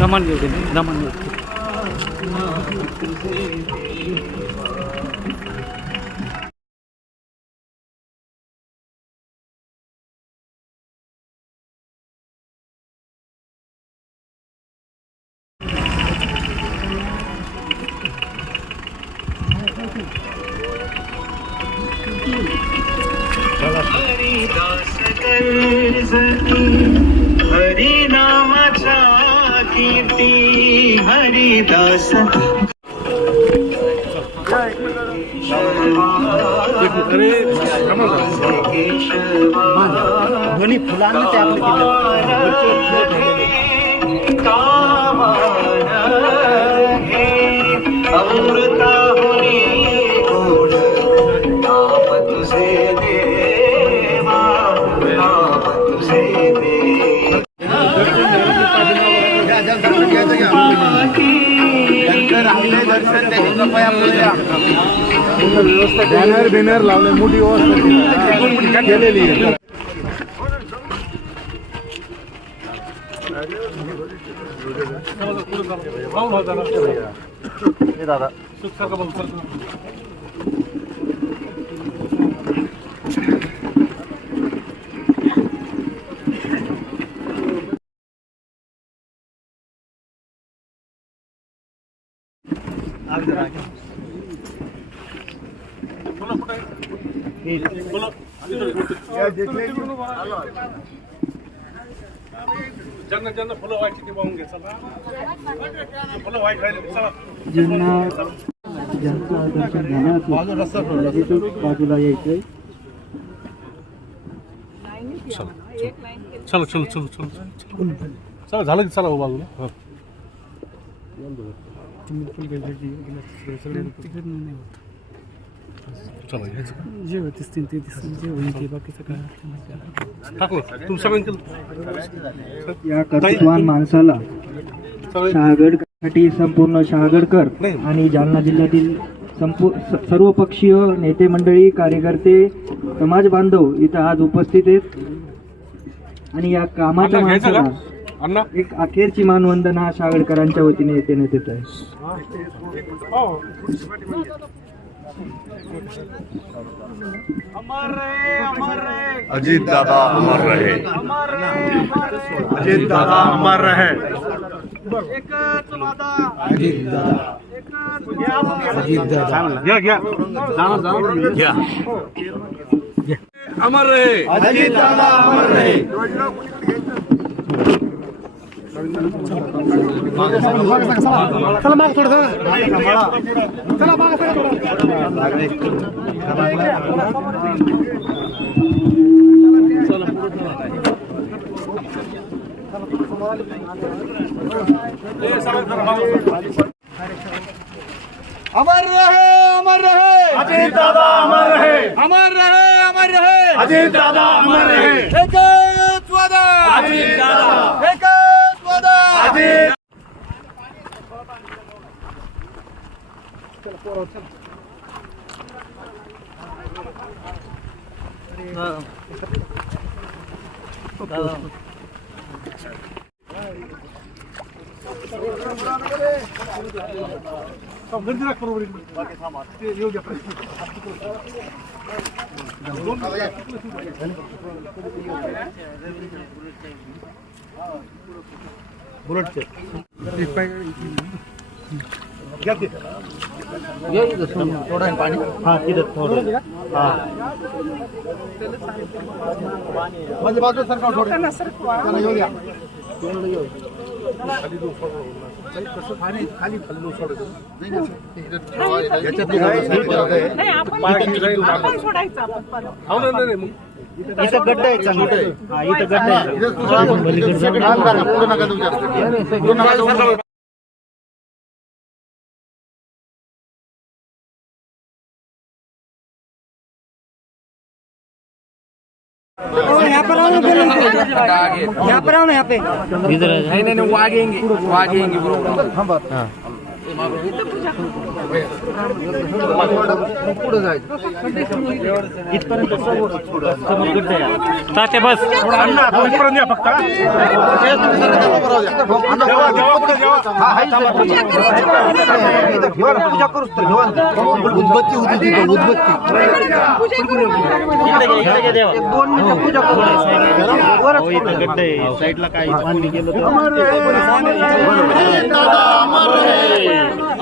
दमन घेऊ दमन घेऊ हरिनामाचा कीर्ती हरिदास दोन्ही फुलांना ते अमृता होनी गोड नाम तुझे देवा नाम तुझे बॅनर बॅनर लावले मोठी व्यवस्था केलेली आहे. दादा ज्यांना ज्यांना फुलं व्हायची ती वाहून घे चला फुलं व्हायची राहिले चला ज्यांचं दर्शन झालं बाजूला यायचंय चलो चलो चलो चलो चला झालं की चला बाजूला चला जे होतीस ते जे होईल ते बाकीचं काय टाकलं तुम्ही सगळ्यांनी या कर्तृत्वान माणसाला शहागडसाठी संपूर्ण शहागडकर आणि जालना जिल्ह्यातील सर्वपक्षीय नेते मंडळी कार्यकर्ते समाज बांधव इथं आज उपस्थित आहेत आणि या कामाच्या माणसाला एक अखेरची मानवंदना शहागडकरांच्या वतीने देण्यात येत आहे. अजीत दादा अमर रहे. अजीत दादा अमर रहे. अजीत दादा अमर रहे. अजीत दादा अमर रहे. चला माग थोडं चला माग अमर रहे. अमर रहे. अजीत दादा अमर रहे. अमर रहे. अमर रहे. अजीत दादा अमर रहे. एकच वादा. अजीत दादा. एकच वादा. अजीत गर्दी राख बरोबर ते येऊ द्या बुलेटचे घ्या ते थोडं पाणी हा तिथं थोडं हा माझ्या बाजू सरकार थोडं येऊ द्या. खाली खाली सोडायचं इथं गड्डा आहे चांगलं. हा इथं गड्डा आहे. यहाँ पर आओ ना, यहाँ पर आओ ना, यहाँ पे इधर नहीं नहीं वो आगे आएंगे ब्रो. हाँ तात्या बस अण्णा तुम्ही परत या फक्त उद्बत्ती होती तिथं उद्बत्ती साईडला काय पाणी गेलं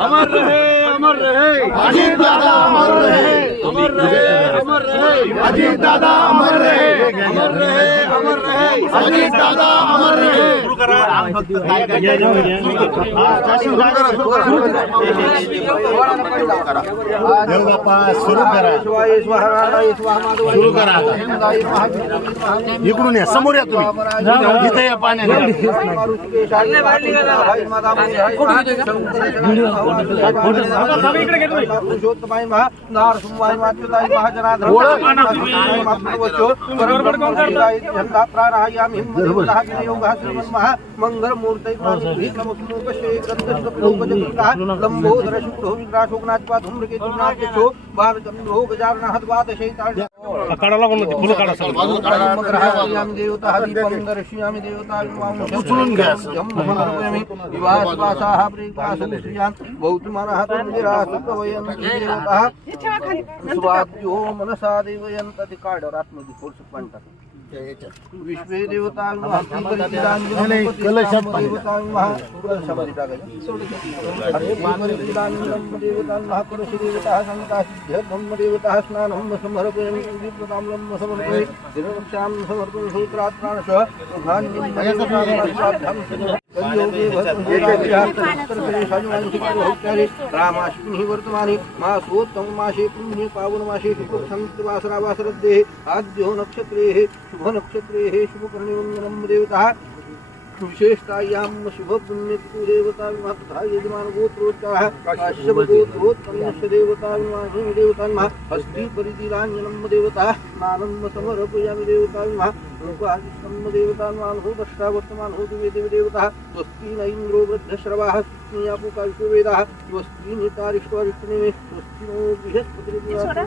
अमर रहे अमर रहे अजीत दादा अमर रहे अमर रहे अमर रहे अजीत दादा अमर रहे अमर रहे अमर रहे अजीत दादा अमर रहे देवबाप्पा सुरू करा सुरू करा इकडून या समोर या तुम्ही इथे या पाण्याने मंगल मूर्ति लंबोदर शुक्रो विग्राशोकनाथ धूम्रकेतुनाथो बालचंद्रो गजाननहद्वाद शैतान काढा लागून फुलं काढा सगळं देवता दीपं दर्शयामि देवता उचलून घ्या विवासवासाः प्रेतासु श्रियान् भौतमरहतं विरासुकवयन्ति देवताः स्वाद्यो मनसा देवयन्ति काढरात्मकी फोर्स पॉइंट विश्वे देवता देवता स्नानं समर्पयामि समर्पण सूत्रात्राणश रामाश्विनी वर्तमाने मासोत्तम मासे पुण्य पावन मासे वासरावासरद्दे आद्यो नक्षत्रे शुभ नक्षत्रे शुभकर्णे वंदनं देवता विशेषतायां शुभ पुण्यतिथि देवता तथा यजमान गोत्रोच्चारः काश्यप गोत्रोत्तमस्य देवता विमाने देवतान्मः हस्ति परितिराञ्जनं देवता स्नानं समर्पयामि देवता विमः रूपादिष्टं देवतान्मान् हो दष्टा वर्तमान हो दिवे देवता स्वस्ति न इन्द्रो वृद्धश्रवाः स्वस्ति यापुका विश्ववेदाः स्वस्ति नितारिष्टवारिष्टने स्वस्ति नो बृहस्पतिर्विवाह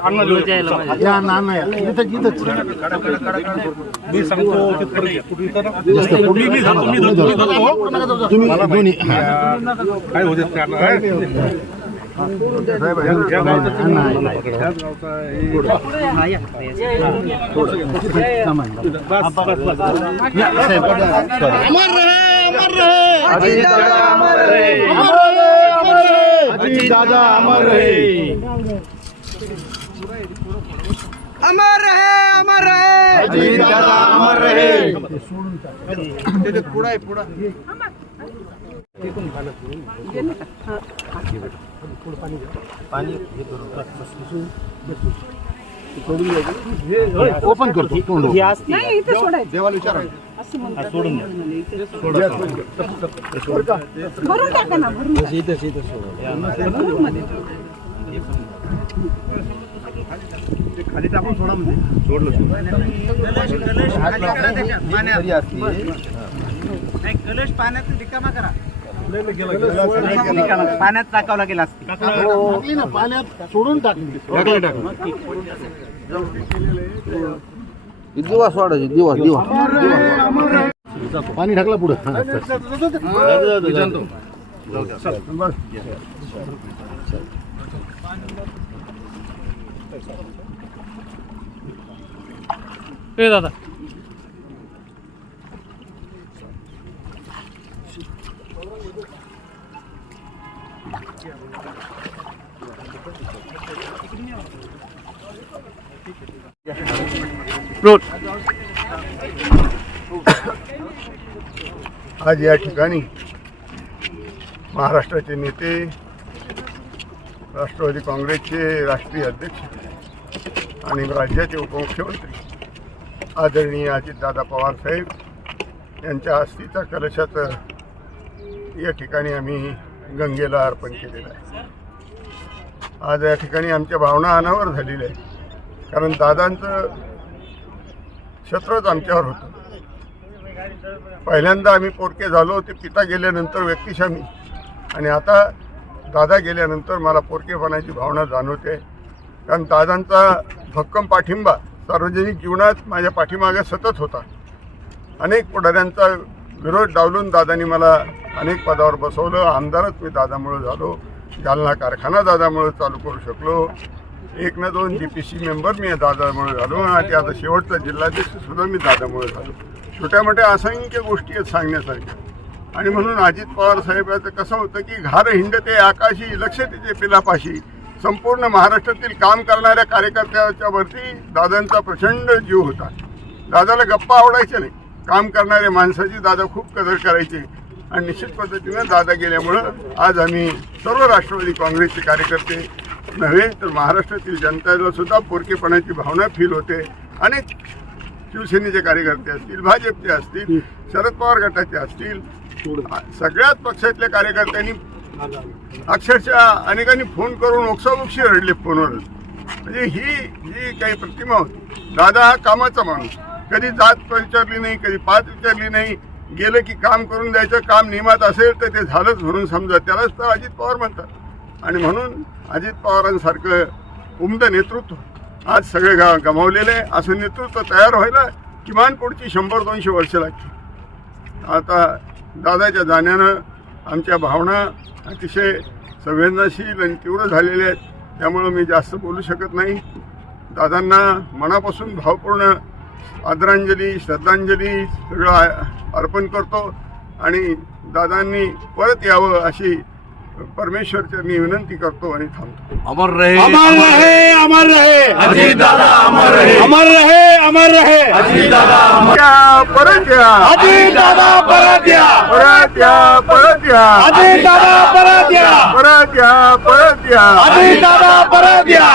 अण्णा या नाना या इथं इथंच मी सांगतो तिथपर्यंत कुठे इथं ना मी सांगतो मी तुम्ही दोन्ही काय होते अमर रहे अमर रहे अजीत दादा अमर रहे अमर रहे अमर रहे अजीत दादा अमर रहे अमर रहे अमर रहे अजीत दादा अमर रहे पुढा पुढा ओपन करतो तोंड देवाला विचारा सोडून भरून टाका ना भरून खाली टाकून सोडा म्हणजे कलश पाण्यात रिकामा करा पाण्यात टाकावं लागेल टाकली ना पाण्यात सोडून टाकली दिवस वाढायचे दिवस दिवस पाणी टाकलं पुढे दादा आज या ठिकाणी महाराष्ट्राचे नेते राष्ट्रवादी काँग्रेसचे राष्ट्रीय अध्यक्ष आणि राज्याचे उपमुख्यमंत्री आदरणीय अजितदादा पवार साहेब यांच्या अस्थीचा कलशाचं या ठिकाणी आम्ही गंगेला अर्पण केलेलं आहे. आज या ठिकाणी आमच्या भावना अनावर झालेल्या आहे, कारण दादांचं छत्रच आमच्यावर होतं. पहिल्यांदा आम्ही पोरके झालो, ते पिता गेल्यानंतर व्यक्तिशामी, आणि आता दादा गेल्यानंतर मला पोरकेपणाची भावना जाणवते. कारण दादांचा भक्कम पाठिंबा सार्वजनिक जीवनात माझ्या पाठीमागे सतत होता. अनेक पुढाऱ्यांचा विरोध डावलून दादांनी मला अनेक पदावर बसवलं. आमदारच मी दादामुळे झालो. जालना कारखाना दादामुळे चालू करू शकलो. 1 ना 2 DPC मेंबर मी दादामुळे झालो, आणि आता शेवटचा जिल्हाध्यक्ष सुद्धा मी दादामुळे झालो. छोट्या मोठ्या असंख्य गोष्टी आहेत सांगण्यासारख्या. आणि म्हणून अजित पवार साहेबाचं कसं होतं की घार हिंडते आकाशी लक्ष तिचे पिलापाशी. संपूर्ण महाराष्ट्रातील काम करणाऱ्या कार्यकर्त्याच्या वरती दादांचा प्रचंड जीव होता. दादाला गप्पा आवडायच्या नाही, काम करणाऱ्या माणसाची दादा खूप कदर करायचे. आणि निश्चित पद्धतीनं दादा गेल्यामुळं आज आम्ही सर्व राष्ट्रवादी काँग्रेसचे कार्यकर्ते नव्हे तर महाराष्ट्रातील जनतेला सुद्धा पोरकेपणाची भावना फील होते. अनेक शिवसेनेचे कार्यकर्ते असतील, भाजपचे असतील, शरद पवार गटाचे असतील, सगळ्याच पक्षातल्या कार्यकर्त्यांनी अक्षरशः अनेकांनी फोन करून ओक्साबोक्षी रडले फोनवरच. म्हणजे ही जी काही प्रतिमा होती, दादा हा कामाचा माणूस, कधी जात विचारली नाही, कधी पात विचारली नाही. गेलं की काम करून द्यायचं, काम नियमात असेल तर ते झालंच म्हणून समजा. त्यालाच तर अजित पवार म्हणतात. आणि म्हणून अजित पवारांसारखं उमदं नेतृत्व आज सगळे गमावलेले आहे. असं नेतृत्व तयार व्हायला किमान पुढची 100-200 वर्ष लागतील. आता दादाच्या जाण्यानं आमच्या भावना अतिशय संवेदनशील आणि तीव्र झालेल्या आहेत. त्यामुळं मी जास्त बोलू शकत नाही. दादांना मनापासून भावपूर्ण आदरांजली, श्रद्धांजली सगळं अर्पण करतो. आणि दादांनी परत यावं अशी परमेश्वरचरणी विनंती करतो आणि थांबतो. अमर रहे, अमर रहे, अमर रहे अजित दादा, अमर रहे, अमर रहे, अमर रहे अजित दादा, अमर परत या, अजित दादा परत या, परत या, परत या, अजित दादा परत या, परत या, परत या, अजित दादा परत या.